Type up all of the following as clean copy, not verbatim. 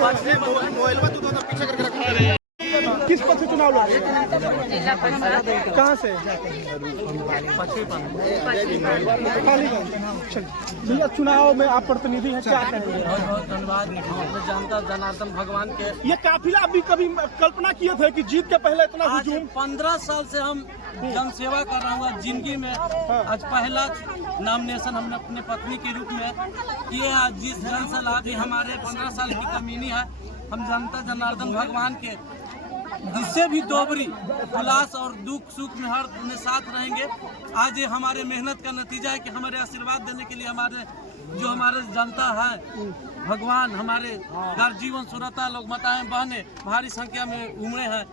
पीछे करके रखा है। किस पद से चुनाव लड़ रहे हैं? जिला परिषद। कहाँ से? भैया चुनाव में आप प्रतिनिधि हैं, क्या कहेंगे? बहुत धन्यवाद। मैं जानता जनार्दन भगवान के ये काफिला अभी कभी कल्पना किए थे कि जीत के पहले इतना आज हुजूम? 15 साल से हम जन सेवा कर रहा हूँ जिंदगी में। आज पहला नॉमिनेशन हमने अपने पत्नी के रूप में किए। आज जिस जन से लाभी हमारे 15 साल की कमीनी है, हम जानता जनार्दन भगवान के जिससे भी दोबरी उल्लास और दुख सुख में हर में साथ रहेंगे। आज ये हमारे मेहनत का नतीजा है कि हमारे आशीर्वाद देने के लिए हमारे जनता है भगवान, हमारे हर जीवन सुरता लोग माताएं बहनें भारी संख्या में उमड़े हैं।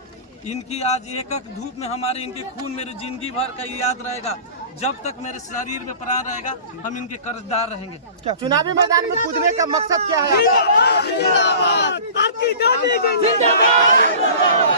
इनकी आज एक एक धूप में हमारे इनके खून मेरे जिंदगी भर का याद रहेगा। जब तक मेरे शरीर में प्राण रहेगा हम इनके कर्जदार रहेंगे। चुनावी मैदान में कूदने का मकसद क्या है?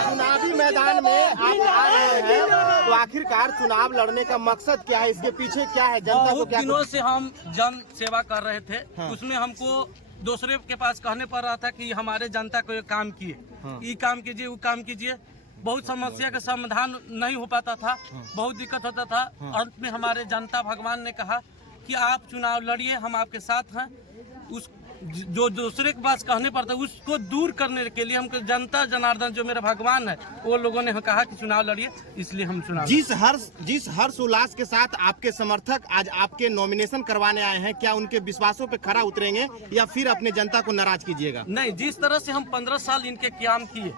चुनावी मैदान में आप आ रहे हैं तो आखिरकार चुनाव लड़ने का मकसद क्या है? इसके पीछे क्या है? जनता को क्या? दिनों से हम जन सेवा कर रहे थे। उसमें हमको दूसरे के पास कहने पड़ रहा था कि हमारे जनता को ये काम किए, ये काम कीजिए, वो काम कीजिए। बहुत समस्या का समाधान नहीं हो पाता था, बहुत दिक्कत होता था। अंत में हमारे जनता भगवान ने कहा कि आप चुनाव लड़िए, हम आपके साथ हैं। उस जो दूसरे के पास कहने पड़ता है उसको दूर करने के लिए हमको जनता जनार्दन जो मेरा भगवान है वो लोगों ने कहा कि चुनाव लड़िए, इसलिए हम चुनाव। जिस हर्ष उल्लास के साथ आपके समर्थक आज आपके नॉमिनेशन करवाने आए हैं, क्या उनके विश्वासों पे खरा उतरेंगे या फिर अपने जनता को नाराज कीजिएगा? नहीं, जिस तरह से हम 15 साल इनके काम किए,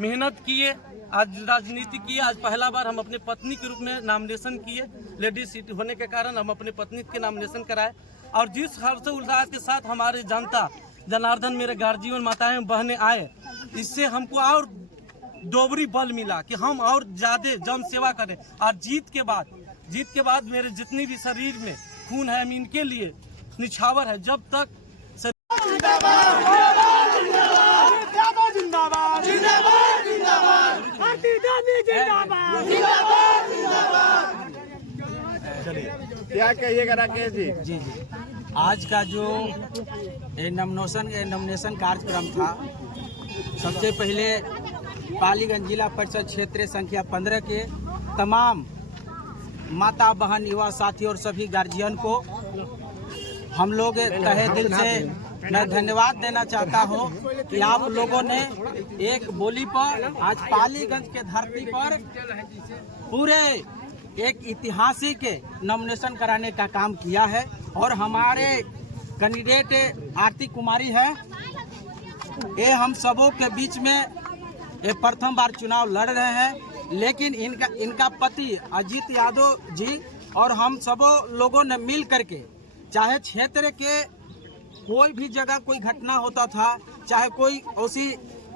मेहनत किए, आज राजनीति किए। आज पहला बार हम अपने पत्नी के रूप में नॉमिनेशन किए। लेडीज सीट होने के कारण हम अपने पत्नी के नॉमिनेशन कराए। और जिस हर्ष उल्लास के साथ हमारे जनता जनार्दन मेरे गार्जियन माताएं बहनें आए, इससे हमको और दोबरी बल मिला कि हम और ज्यादा जन सेवा करें। और जीत के बाद मेरे जितनी भी शरीर में खून है इनके लिए निछावर है। जब तक क्या कहिएगा राकेश जी? जी आज का जो नॉमिनेशन कार्यक्रम था, सबसे पहले पालीगंज जिला परिषद क्षेत्र संख्या 15 के तमाम माता बहन युवा साथी और सभी गार्जियन को हम लोग तहे दिल से मैं धन्यवाद देना चाहता हूं कि आप लोगों ने एक बोली पर आज पालीगंज के धरती पर पूरे एक ऐतिहासिक नॉमिनेशन कराने का काम किया है। और हमारे कैंडिडेट आरती कुमारी है, ये हम सबों के बीच में ये प्रथम बार चुनाव लड़ रहे हैं। लेकिन इनका पति अजीत यादव जी और हम सबों लोगों ने मिल करके, चाहे क्षेत्र के कोई भी जगह कोई घटना होता था, चाहे कोई उसी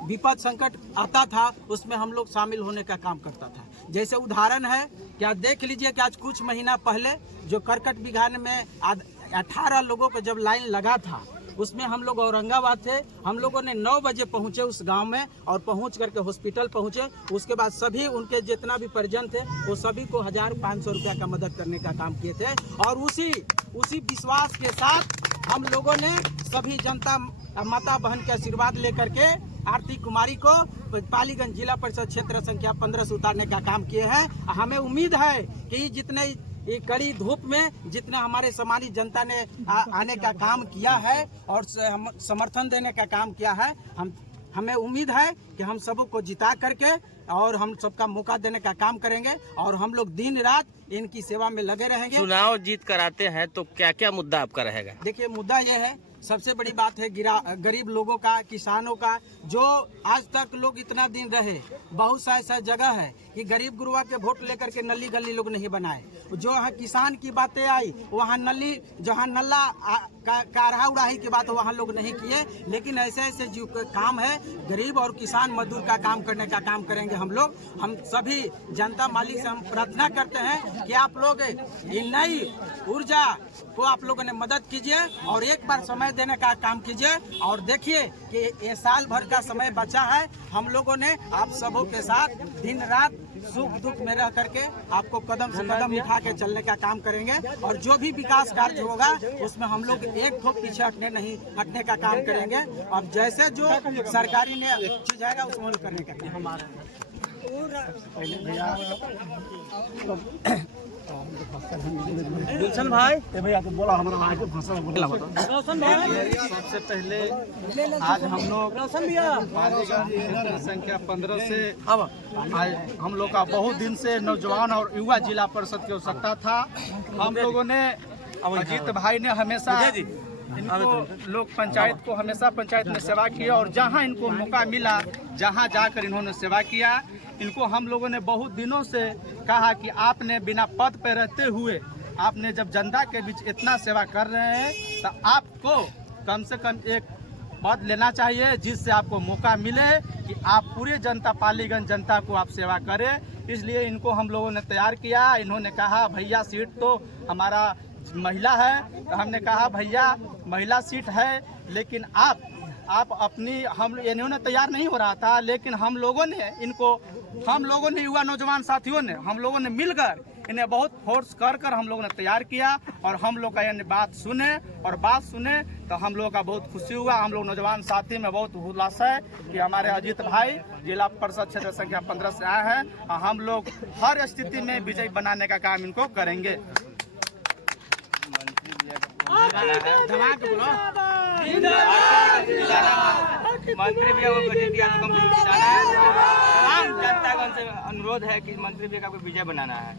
विपद संकट आता था, उसमें हम लोग शामिल होने का काम करता था। जैसे उदाहरण है कि आप देख लीजिए कि आज कुछ महीना पहले जो करकट बिघाने में 18 लोगों को जब लाइन लगा था, उसमें हम लोग औरंगाबाद थे। हम लोगों ने 9 बजे पहुंचे उस गांव में और पहुंच करके हॉस्पिटल पहुंचे। उसके बाद सभी उनके जितना भी परिजन थे वो सभी को 1500 रुपया का मदद करने का काम किए थे। और उसी विश्वास के साथ हम लोगों ने सभी जनता माता बहन के आशीर्वाद लेकर के आरती कुमारी को पालीगंज जिला परिषद क्षेत्र संख्या 15 से उतारने का काम किए हैं। हमें उम्मीद है कि जितने ये कड़ी धूप में जितना हमारे सम्मानित जनता ने आने का काम किया है और समर्थन देने का काम किया है, हमें उम्मीद है कि हम सबों को जिता करके और हम सबका मौका देने का काम करेंगे और हम लोग दिन रात इनकी सेवा में लगे रहेंगे। चुनाव जीत कर आते हैं तो क्या क्या मुद्दा आपका रहेगा? देखिए, मुद्दा यह है, सबसे बड़ी बात है गरीब लोगों का, किसानों का, जो आज तक लोग इतना दिन रहे। बहुत सा ऐसा जगह है कि गरीब गुरुआ के वोट लेकर के नली गली लोग नहीं बनाए। जो है किसान की बातें आई, वहाँ नली जहाँ नल्ला कारहा उड़ाही की बात वहाँ लोग नहीं किए। लेकिन ऐसे जो काम है गरीब और किसान मजदूर का काम करने का काम करेंगे हम लोग। हम सभी जनता मालिक से हम प्रार्थना करते हैं कि आप लोग नई ऊर्जा को आप लोगों ने मदद कीजिए और एक बार समय देने का काम कीजिए। और देखिए कि ये साल भर का समय बचा है, हम लोगों ने आप सबों के साथ दिन रात सुख दुख में रह करके आपको कदम से कदम उठा के चलने का काम करेंगे और जो भी विकास कार्य होगा उसमें हम लोग एक ठोक पीछे हटने का काम करेंगे। अब जैसे जो सरकारी ने चीज आएगा उसको हम करने का हमारा गुलशन भाई भैया तो बोला हमारा आगे भाषा बोला रोशन भाई सबसे पहले आज हम लोग रोशन भैया संख्या 15 से अब हम लोग का बहुत दिन से नौजवान और युवा जिला परिषद की आवश्यकता था। हम लोगों ने अजीत भाई ने हमेशा इनको लोक पंचायत को हमेशा पंचायत में सेवा किया और जहां इनको मौका मिला जहां जाकर इन्होंने सेवा किया। इनको हम लोगों ने बहुत दिनों से कहा कि आपने बिना पद पर रहते हुए आपने जब जनता के बीच इतना सेवा कर रहे हैं तो आपको कम से कम एक पद लेना चाहिए जिससे आपको मौका मिले कि आप पूरे जनता पालीगंज जनता को आप सेवा करें। इसलिए इनको हम लोगों ने तैयार किया। इन्होंने कहा भैया सीट तो हमारा महिला है, तो हमने कहा भैया महिला सीट है लेकिन आप अपनी हम इन्होंने तैयार नहीं हो रहा था, लेकिन हम लोगों ने युवा नौजवान साथियों ने हम लोगों ने मिलकर इन्हें बहुत फोर्स कर हम लोगों ने तैयार किया और हम लोग का यानी बात सुने तो हम लोग का बहुत खुशी हुआ। हम लोग नौजवान साथी में बहुत उल्लास है कि हमारे अजीत भाई जिला परिषद क्षेत्र संख्या 15 से आए हैं और हम लोग हर स्थिति में विजयी बनाने का काम इनको करेंगे। मंत्री भैया को तमाम जनता का उनसे अनुरोध है कि मंत्री भैया को विजय बनाना है।